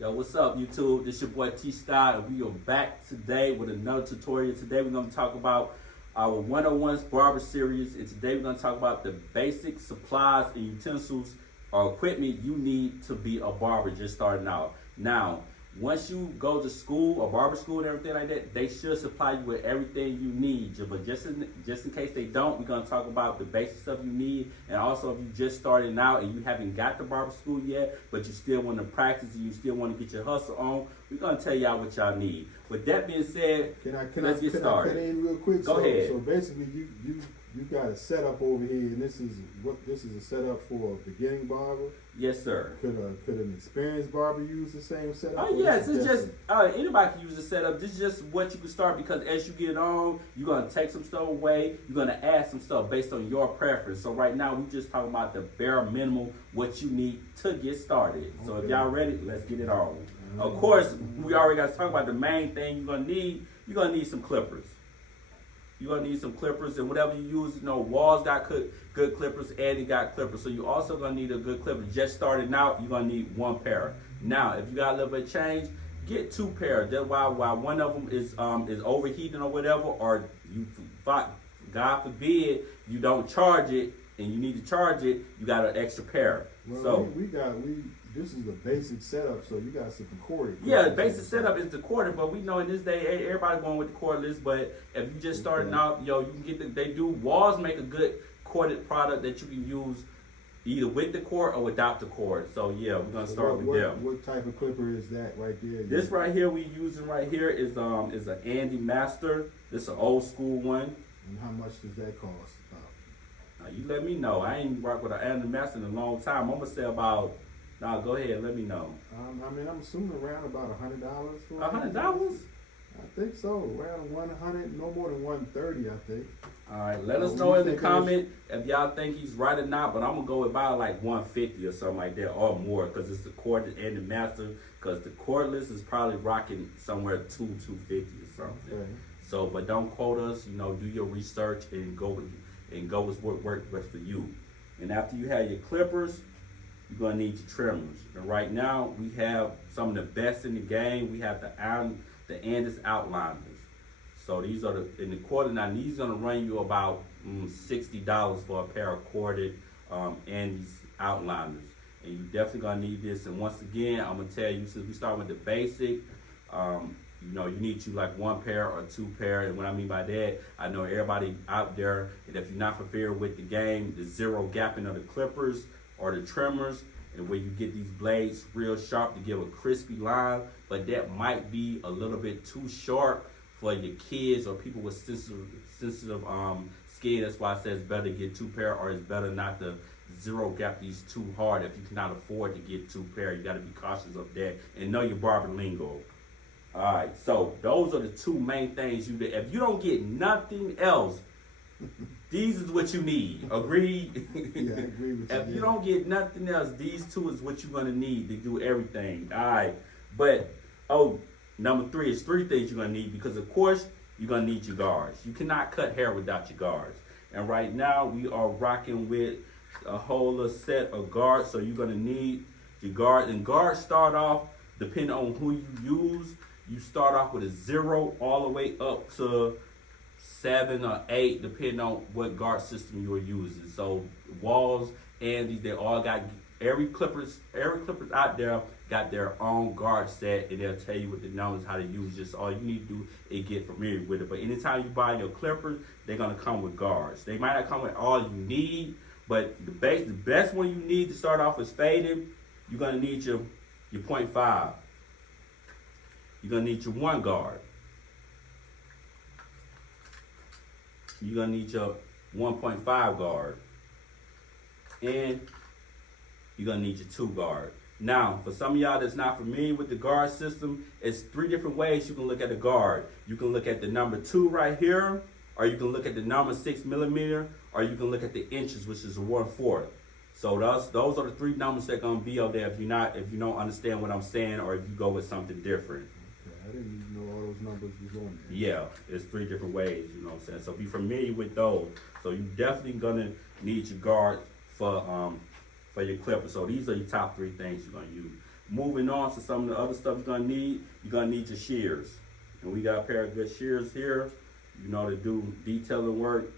Yo, what's up, YouTube? This your boy T Style, and we are back today with another tutorial. Today we're going to talk about our 101's Barber series, and today we're going to talk about the basic supplies and utensils or equipment you need to be a barber just starting out. Now, once you go to school, or barber school and everything like that, they should supply you with everything you need. But just in case they don't, we're going to talk about the basic stuff you need. And also, if you just starting out and you haven't got to barber school yet, but you still want to practice and you still want to get your hustle on, we're going to tell y'all what y'all need. With that being said, let's get started. Can I cut in real quick? Go ahead. So basically, you got a setup over here, and this is a setup for a beginning barber. Yes, sir. Could an experienced barber use the same setup? Oh yes, it's just anybody can use the setup. This is just what you can start, because as you get on, you're gonna take some stuff away. You're gonna add some stuff based on your preference. So right now, we just talking about the bare minimum what you need to get started. So if y'all ready, let's get it on. Of course, we already got to talk about the main thing you're gonna need. You're gonna need some clippers. You're gonna need some clippers, and whatever you use, Walls got good clippers, Eddie got clippers. So you also gonna need a good clipper. Just starting out, you're gonna need one pair. Now, if you got a little bit of change, get two pairs. That's why one of them is overheating or whatever, or God forbid you don't charge it and you need to charge it, you got an extra pair. Well, this is the basic setup, so you got some corded. Yeah, the basic setup is the corded, but we know in this day, everybody going with the cordless. But if you just starting out, you can get Walls make a good corded product that you can use either with the cord or without the cord. So yeah, we're gonna start with them. What type of clipper is that right there? This right here we using right here is an Andy Master. This is an old school one. And how much does that cost? Now you let me know. I ain't worked with an Andy Master in a long time. I'm gonna say about. Now go ahead, let me know. I'm assuming around about $100 for $100? I think so. Around 100, no more than 130, I think. All right, let us know in the comment if y'all think he's right or not. But I'm gonna go about like 150 or something like that, or more, because it's the corded and the master. Because the cordless is probably rocking somewhere 250 or something. Okay. So, but don't quote us. Do your research and go with what works best for you. And after you have your clippers, you're gonna need your trimmers. And right now we have some of the best in the game. We have the Andis Outliners. So these are in the quarter. Now these gonna run you about $60 for a pair of corded Andis Outliners. And you definitely gonna need this. And once again, I'm gonna tell you, since we start with the basic, you need you like one pair or two pair. And what I mean by that, I know everybody out there, and if you're not familiar with the game, the zero gapping of the clippers or the trimmers, and where you get these blades real sharp to give a crispy line, but that might be a little bit too sharp for your kids or people with sensitive skin. That's why I say it's better to get two pair, or it's better not to zero gap these too hard. If you cannot afford to get two pair, you got to be cautious of that and know your barber lingo. All right, so those are the two main things if you don't get nothing else, these is what you need. Agreed? Yeah, I agree with you. If you don't get nothing else, these two is what you're gonna need to do everything. All right, but number three is three things you're gonna need, because of course you're gonna need your guards. You cannot cut hair without your guards. And right now we are rocking with a whole little set of guards, so you're gonna need your guards. And guards start off, depending on who you use, you start off with a 0 all the way up to 7 or 8, depending on what guard system you're using. So Walls, Andes, they all got every clippers out there got their own guard set, and they'll tell you what the numbers, how to use. Just all you need to do is get familiar with it. But anytime you buy your clippers, they're gonna come with guards. They might not come with all you need, but the best one you need to start off is fading. You're gonna need your 0.5. You're gonna need your 1 guard. You're gonna need your 1.5 guard. And you're gonna need your 2 guard. Now, for some of y'all that's not familiar with the guard system, it's 3 different ways you can look at the guard. You can look at the number 2 right here, or you can look at the number 6 millimeter, or you can look at the inches, which is 1/4. So those are the 3 numbers that are gonna be up there if you don't understand what I'm saying, or if you go with something different. I didn't even know all those numbers was on there. Yeah, it's 3 different ways, you know what I'm saying? So be familiar with those. So you definitely gonna need your guard for your clipper. So these are your top 3 things you're gonna use. moving on to some of the other stuff you're gonna need your shears. And we got a pair of good shears here, to do detailing work.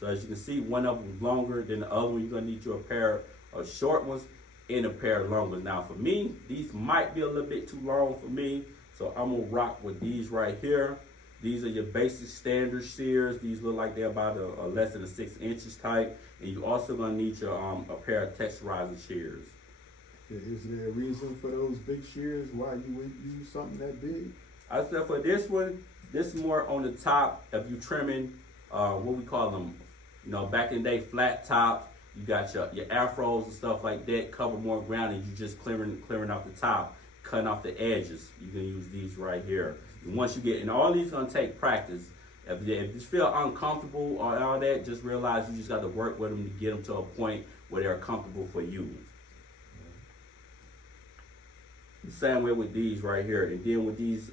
So as you can see, one of them is longer than the other one. You're gonna need you a pair of short ones and a pair of long ones. Now for me, these might be a little bit too long for me, so I'm gonna rock with these right here. These are your basic standard shears. These look like they're about a less than 6 inches type. And you also gonna need your a pair of texturizing shears. Is there a reason for those big shears why you would use something that big? I said for this one, this is more on the top if you trimming what we call them, back in the day, flat tops. You got your afros and stuff like that, cover more ground, and you just clearing off the top, cutting off the edges. You can use these right here. And once you get, and all these gonna take practice. If you feel uncomfortable or all that, just realize you just got to work with them to get them to a point where they're comfortable for you. The same way with these right here. And then with these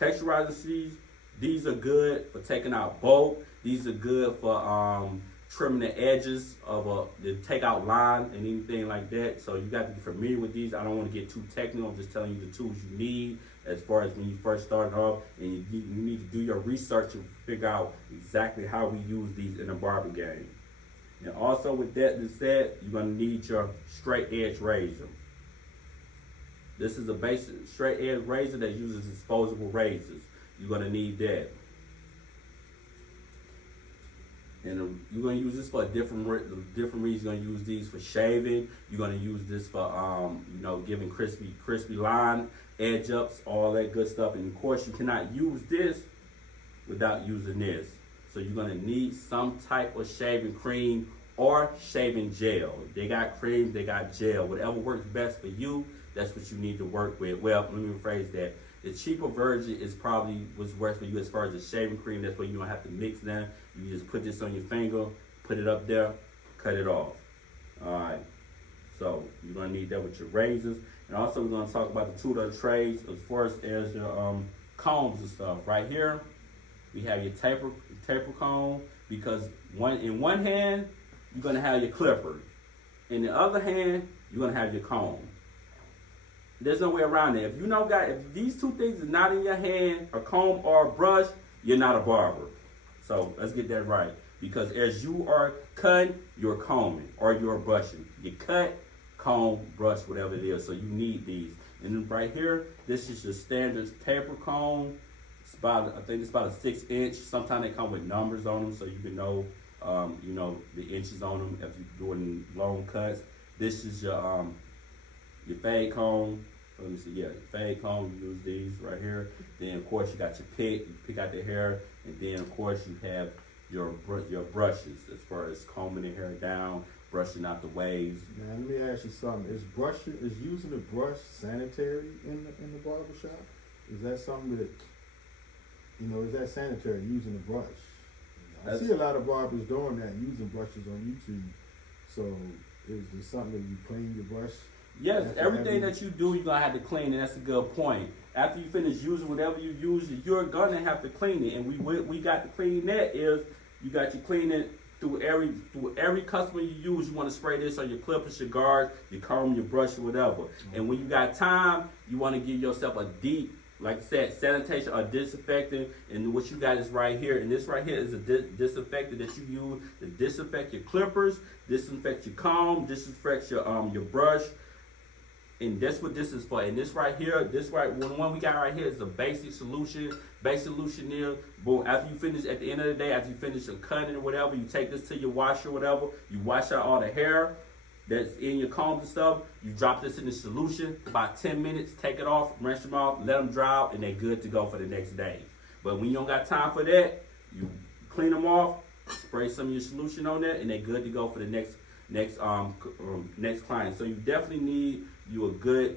texturizing shears, these are good for taking out bulk. These are good for trimming the edges of to take out line and anything like that. So you got to be familiar with these. I don't want to get too technical. I'm just telling you the tools you need as far as when you first start off, and you need to do your research to figure out exactly how we use these in a barber game. And also with that said, you're going to need your straight edge razor. This is a basic straight edge razor that uses disposable razors. You're going to need that. And you're going to use this for a different reason. You're going to use these for shaving. You're going to use this for, giving crispy line, edge ups, all that good stuff. And of course, you cannot use this without using this. So you're going to need some type of shaving cream or shaving gel. They got cream, they got gel. Whatever works best for you, that's what you need to work with. Well, let me rephrase that. The cheaper version is probably what's works for you as far as the shaving cream. That's where you don't have to mix them. You just put this on your finger, put it up there, cut it off. All right. So you're gonna need that with your razors, and also we're gonna talk about the tool of the trades as far as your combs and stuff. Right here, we have your taper comb, because in one hand you're gonna have your clipper, in the other hand you're gonna have your comb. There's no way around it. If if these two things are not in your hand, a comb or a brush, you're not a barber. So let's get that right. Because as you are cutting, you're combing or you're brushing. You cut, comb, brush, whatever it is. So you need these. And then right here, this is your standard taper comb. I think it's about a 6 inch. Sometimes they come with numbers on them, so you can know, the inches on them if you're doing long cuts. This is your fade comb. Let me see, yeah, fade comb, you use these right here. Then of course you got your pick, you pick out the hair, and then of course you have your brushes as far as combing the hair down, brushing out the waves. Now let me ask you something. Is using a brush sanitary in the barber shop? Is that something that is that sanitary, using a brush? I see a lot of barbers doing that, using brushes on YouTube. So is there something that you clean your brush? Yes, everything that you do, you're going to have to clean it. That's a good point. After you finish using whatever you use, you're going to have to clean it. And we got to clean that is, you got to clean it through every customer you use. You want to spray this on your clippers, your guards, your comb, your brush, or whatever. And when you got time, you want to give yourself a deep, like I said, sanitation or disinfectant. And what you got is right here. And this right here is a disinfectant that you use to disinfect your clippers, disinfect your comb, disinfect your brush. And that's what this is for. And this right here, the one we got right here is a basic solution. Basic solution is, boom, after you finish, at the end of the day, after you finish your cutting or whatever, you take this to your washer or whatever, you wash out all the hair that's in your combs and stuff, you drop this in the solution, about 10 minutes, take it off, rinse them off, let them dry out, and they're good to go for the next day. But when you don't got time for that, you clean them off, spray some of your solution on that, and they're good to go for the next client. So you definitely need you a good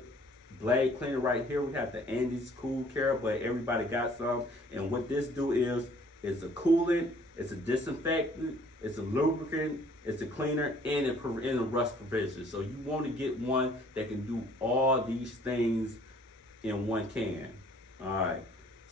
blade cleaner. Right here we have the Andes Cool Care, but everybody got some. And what this do is, it's a coolant, it's a disinfectant, it's a lubricant, it's a cleaner, and a rust prevention. So you want to get one that can do all these things in one can. All right.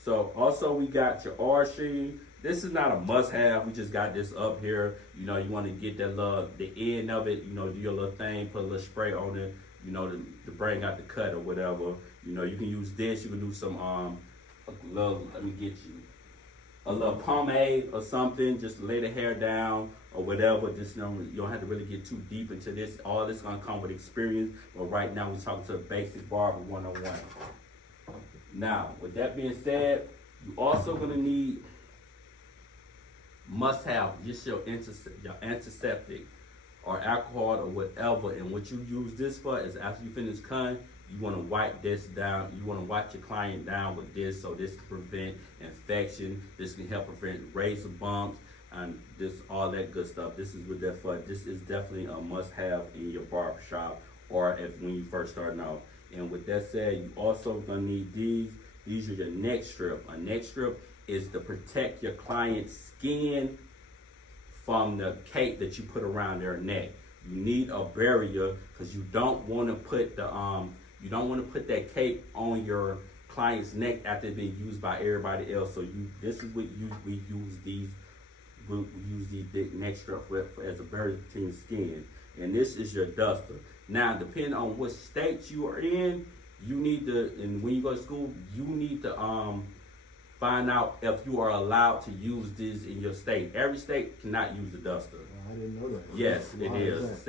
So also we got your R-Sheen. This is not a must-have. We just got this up here. You want to get the end of it. Do your little thing, put a little spray on it. you know, to bring out the cut or whatever. You know, you can use this. You can do some a little. Let me get you a little pomade or something, just to lay the hair down or whatever. Just you don't have to really get too deep into this. All this gonna come with experience. But right now we're talking to a basic barber 101. Now, with that being said, you also gonna need must have just your antiseptic or alcohol or whatever. And what you use this for is after you finish cutting, you want to wipe this down. You want to wipe your client down with this, so this can prevent infection. This can help prevent razor bumps and this all that good stuff. This is what that for. This is definitely a must-have in your barber shop or if when you first starting out. And with that said, you also gonna need these. These are your neck strip. A neck strip is to protect your client's skin from the cape that you put around their neck. You need a barrier because you don't want to put that cape on your client's neck after it's been used by everybody else. So this is what we use these neck strip for as a barrier between skin. And this is your duster. Now, depending on what state you are in, you need to, and when you go to school, you need to find out if you are allowed to use this in your state. Every state cannot use the duster. I didn't know that. Yes, it is.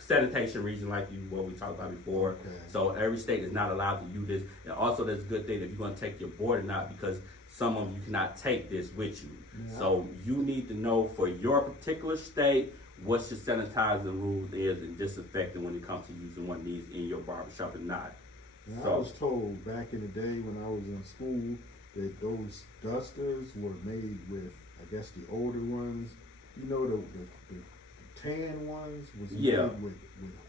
Sanitation region like what we talked about before. Okay. So every state is not allowed to use this. And also that's a good thing if you're going to take your board or not, because some of you cannot take this with you. Yeah. So you need to know for your particular state what your sanitizing rules is and disinfecting when it comes to using one of these in your barbershop or not. Now, so I was told back in the day when I was in school that those dusters were made with, I guess, the older ones. You know, the tan ones was made with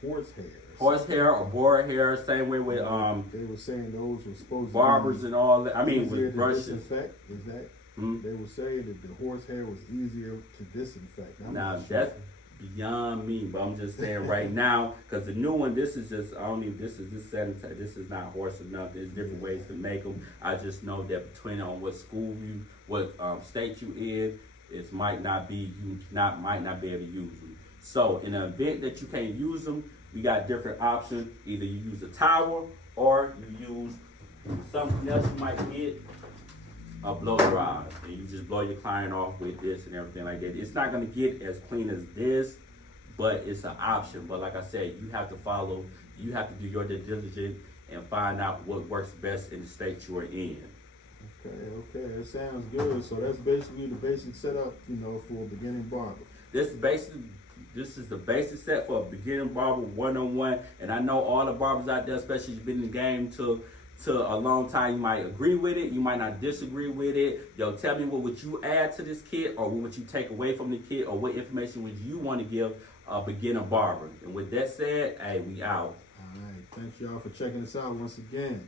horsehair. Horsehair or boar hair, same way with They were saying those were supposed barbers to be and all that. I mean, with brushes. Disinfect, is that? They were saying that the horsehair was easier to disinfect. Now that's beyond me, but I'm just saying right now, because the new one, this is just, this is not horse or nothing. There's different ways to make them. I just know that between on what school state you in, it might not be be able to use them. So in the event that you can't use them, we got different options. Either you use a towel or you use something else you might get, a blow dry, and you just blow your client off with this and everything like that. It's not gonna get as clean as this, but it's an option. But like I said, you have to do your due diligence and find out what works best in the state you are in. Okay, that sounds good. So that's basically the basic setup, for a beginning barber. This is the basic set for a beginning barber 101. And I know all the barbers out there, especially if you've been in the game to a long time, you might agree with it, you might not disagree with it. Yo, tell me what would you add to this kit, or what would you take away from the kit, or what information would you want to give a beginner barber. And with that said, hey, we out. All right, thanks y'all for checking us out once again.